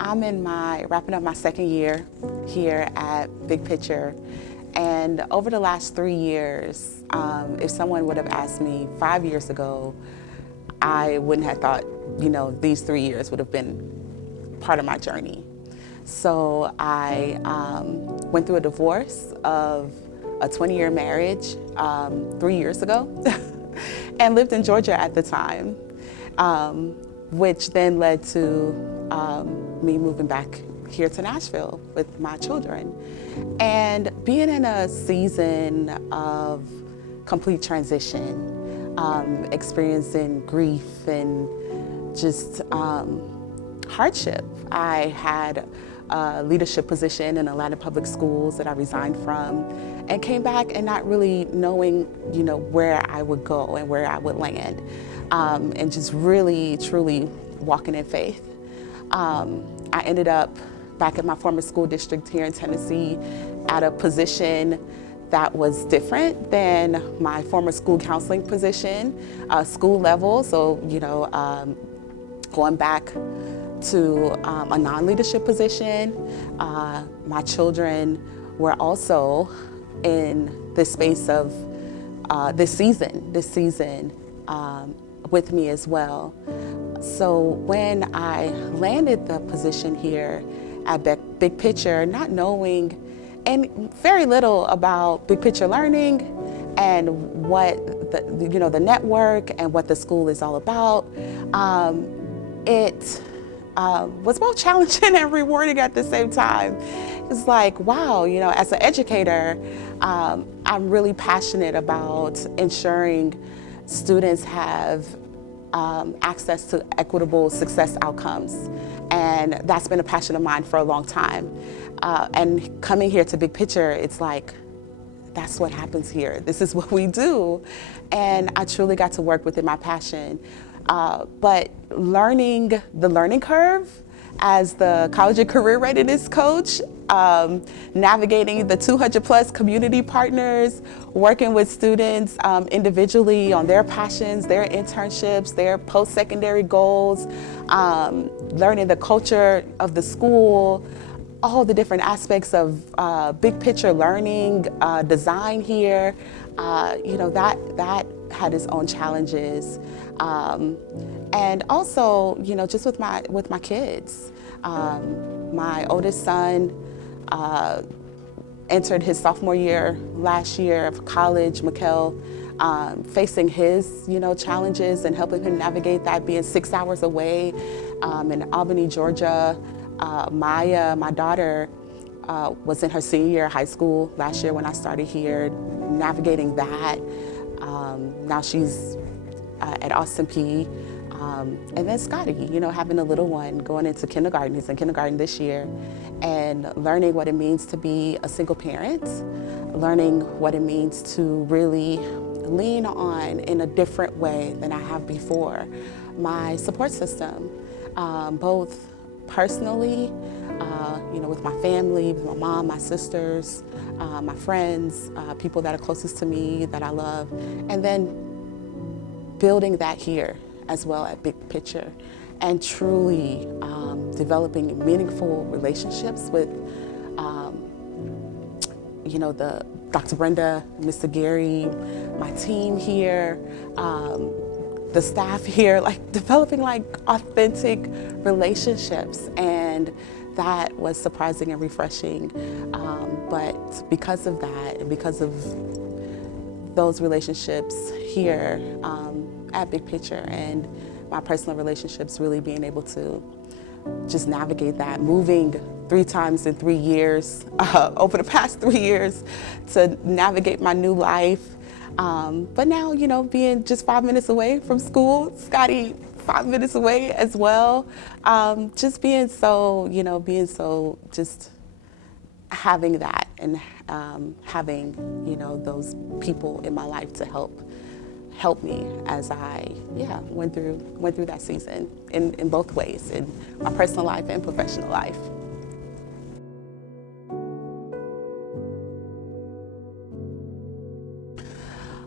I'm wrapping up my second year here at Big Picture. And over the last 3 years, if someone would have asked me 5 years ago, I wouldn't have thought, these 3 years would have been part of my journey. So I went through a divorce of a 20-year marriage 3 years ago and lived in Georgia at the time, which then led to me moving back here to Nashville with my children. And being in a season of complete transition, experiencing grief and just hardship. I had a leadership position in Atlanta Public Schools that I resigned from and came back and not really knowing, where I would go and where I would land, and just really, truly walking in faith. I ended up back at my former school district here in Tennessee at a position that was different than my former school counseling position, school level. So, going back to a non-leadership position. My children were also in this space of this season with me as well. So when I landed the position here at Big Picture, not knowing and very little about Big Picture Learning and what the network and what the school is all about, it was both challenging and rewarding at the same time. It's like, wow, as an educator, I'm really passionate about ensuring students have access to equitable success outcomes. And that's been a passion of mine for a long time. And coming here to Big Picture, it's like, that's what happens here. This is what we do. And I truly got to work within my passion. But learning the learning curve as the college and career readiness coach, navigating the 200 plus community partners, working with students individually on their passions, their internships, their post-secondary goals, learning the culture of the school, all the different aspects of big picture learning, design here, that had its own challenges. And also, just with my kids. My oldest son entered his sophomore year last year of college, Mikkel, facing his, challenges and helping him navigate that, being 6 hours away in Albany, Georgia. Maya, my daughter, was in her senior year of high school last year when I started here, navigating that. Now she's at Austin P. And then Scotty, having a little one going into kindergarten. He's in kindergarten this year, and learning what it means to be a single parent, learning what it means to really lean on in a different way than I have before. My support system, both personally, with my family, with my mom, my sisters, my friends, people that are closest to me that I love, and then building that here as well at Big Picture, and truly developing meaningful relationships with, the Dr. Brenda, Mr. Gary, my team here, the staff here, developing authentic relationships, and that was surprising and refreshing. But because of that, and because of those relationships here at Big Picture, and my personal relationships, really being able to just navigate that, moving 3 times in 3 years, over the past 3 years, to navigate my new life. But now, being just 5 minutes away from school, Scotty 5 minutes away as well, just being so, just having that, and having, those people in my life to help me as I went through that season in both ways, in my personal life and professional life.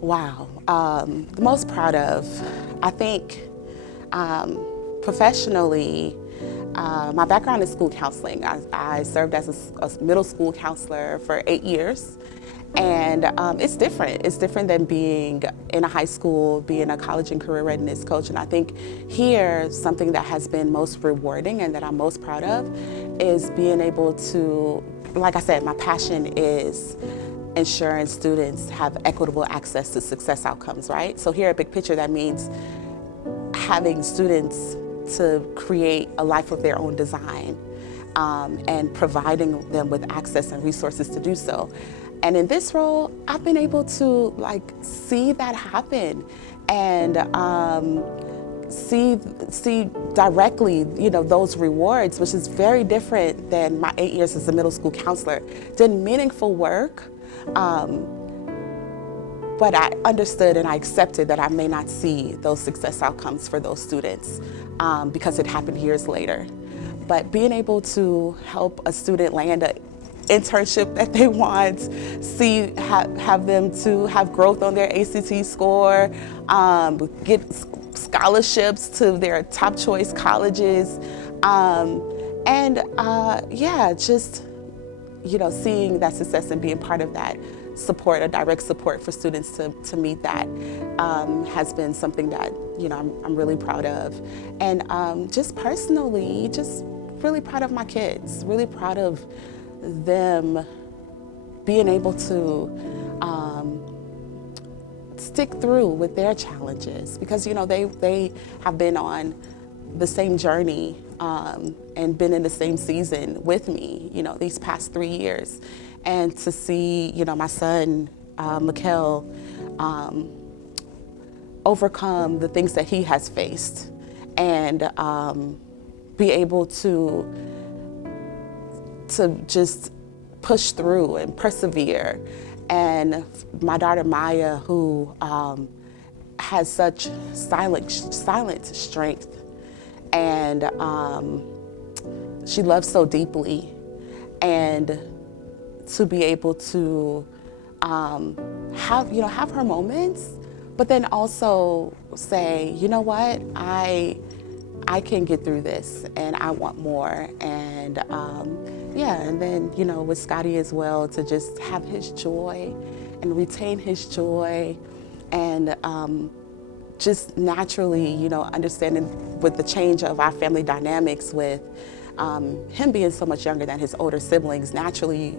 Wow, the most proud of, I think, professionally, My background is school counseling. I served as a middle school counselor for 8 years. And it's different. It's different than being in a high school, being a college and career readiness coach. And I think here, something that has been most rewarding and that I'm most proud of is being able to, like I said, my passion is ensuring students have equitable access to success outcomes, right? So here at Big Picture, that means having students to create a life of their own design and providing them with access and resources to do so. And in this role, I've been able to see that happen and see directly, those rewards, which is very different than my 8 years as a middle school counselor. Did meaningful work, but I understood and I accepted that I may not see those success outcomes for those students because it happened years later. But being able to help a student land an internship that they want, have them to have growth on their ACT score, get scholarships to their top choice colleges, just seeing that success and being part of that support, a direct support for students to meet that, has been something that I'm really proud of. And just personally, just really proud of my kids, really proud of them being able to stick through with their challenges because they have been on the same journey and been in the same season with me these past 3 years, and to see my son Mikkel overcome the things that he has faced and be able to just push through and persevere. And my daughter Maya, who has such silent strength, and she loves so deeply, and to be able to have her moments, but then also say, you know what, I can get through this and I want more. And and then with Scotty as well, to just have his joy and retain his joy, and just naturally understanding with the change of our family dynamics, with him being so much younger than his older siblings, naturally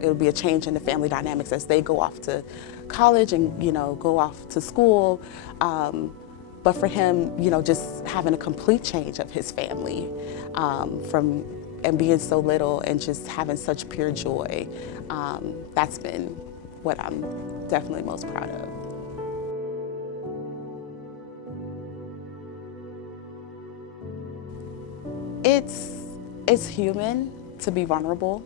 it'll be a change in the family dynamics as they go off to college and go off to school. But for him, just having a complete change of his family and being so little and just having such pure joy, that's been what I'm definitely most proud of. It's human to be vulnerable.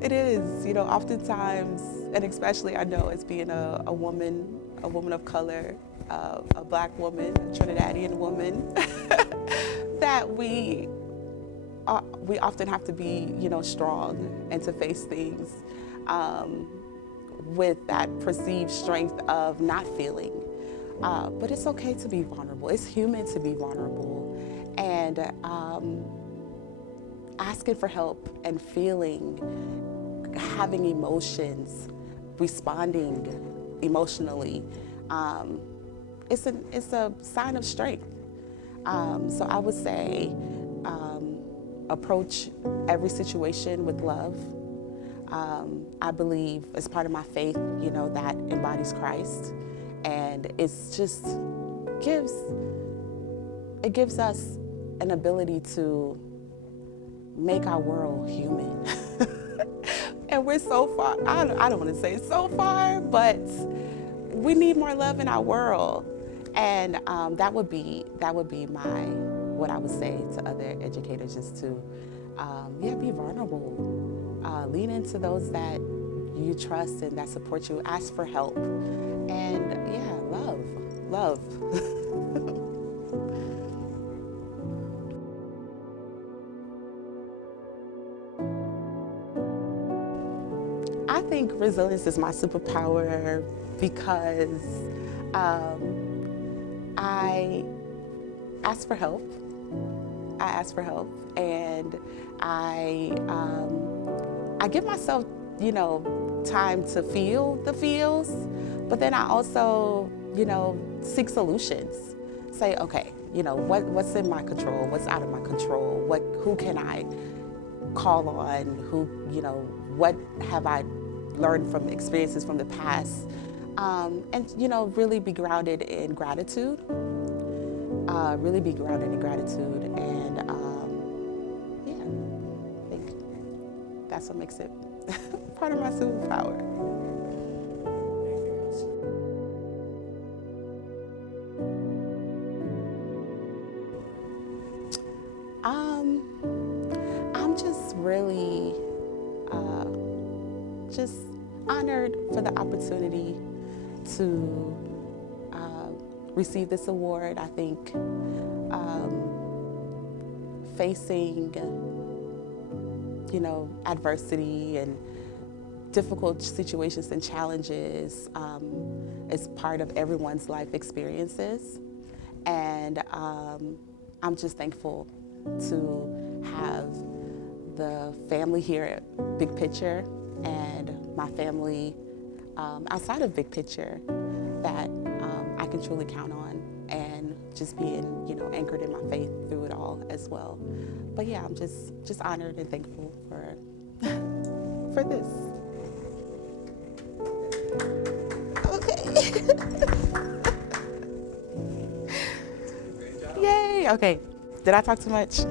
It is, oftentimes, and especially I know as being a woman of color, a Black woman, a Trinidadian woman, that we often have to be, strong and to face things with that perceived strength of not feeling. But it's okay to be vulnerable. It's human to be vulnerable, and asking for help and feeling, having emotions, responding emotionally, it's a sign of strength. So I would say approach every situation with love. I believe, as part of my faith, that embodies Christ, and it's just gives us an ability to make our world human. And we're so far, I don't want to say so far, but we need more love in our world. And that would be what I would say to other educators, is to be vulnerable, lean into those that you trust and that support you, ask for help, and love. I think resilience is my superpower because I ask for help. I ask for help, and I give myself, time to feel the feels, but then I also, seek solutions. Say, okay, what's in my control? What's out of my control? Who can I call on? What have I learned from experiences from the past? And really be grounded in gratitude. Really be grounded in gratitude, and yeah, I think that's what makes it part of my superpower. Um, I'm just really just honored for the opportunity to receive this award. I think facing, adversity and difficult situations and challenges is part of everyone's life experiences. And I'm just thankful to have the family here at Big Picture and my family outside of Big Picture that I can truly count on, and just being, anchored in my faith through it all as well. But yeah, I'm just honored and thankful for for this. Okay. Yay. Okay. Did I talk too much?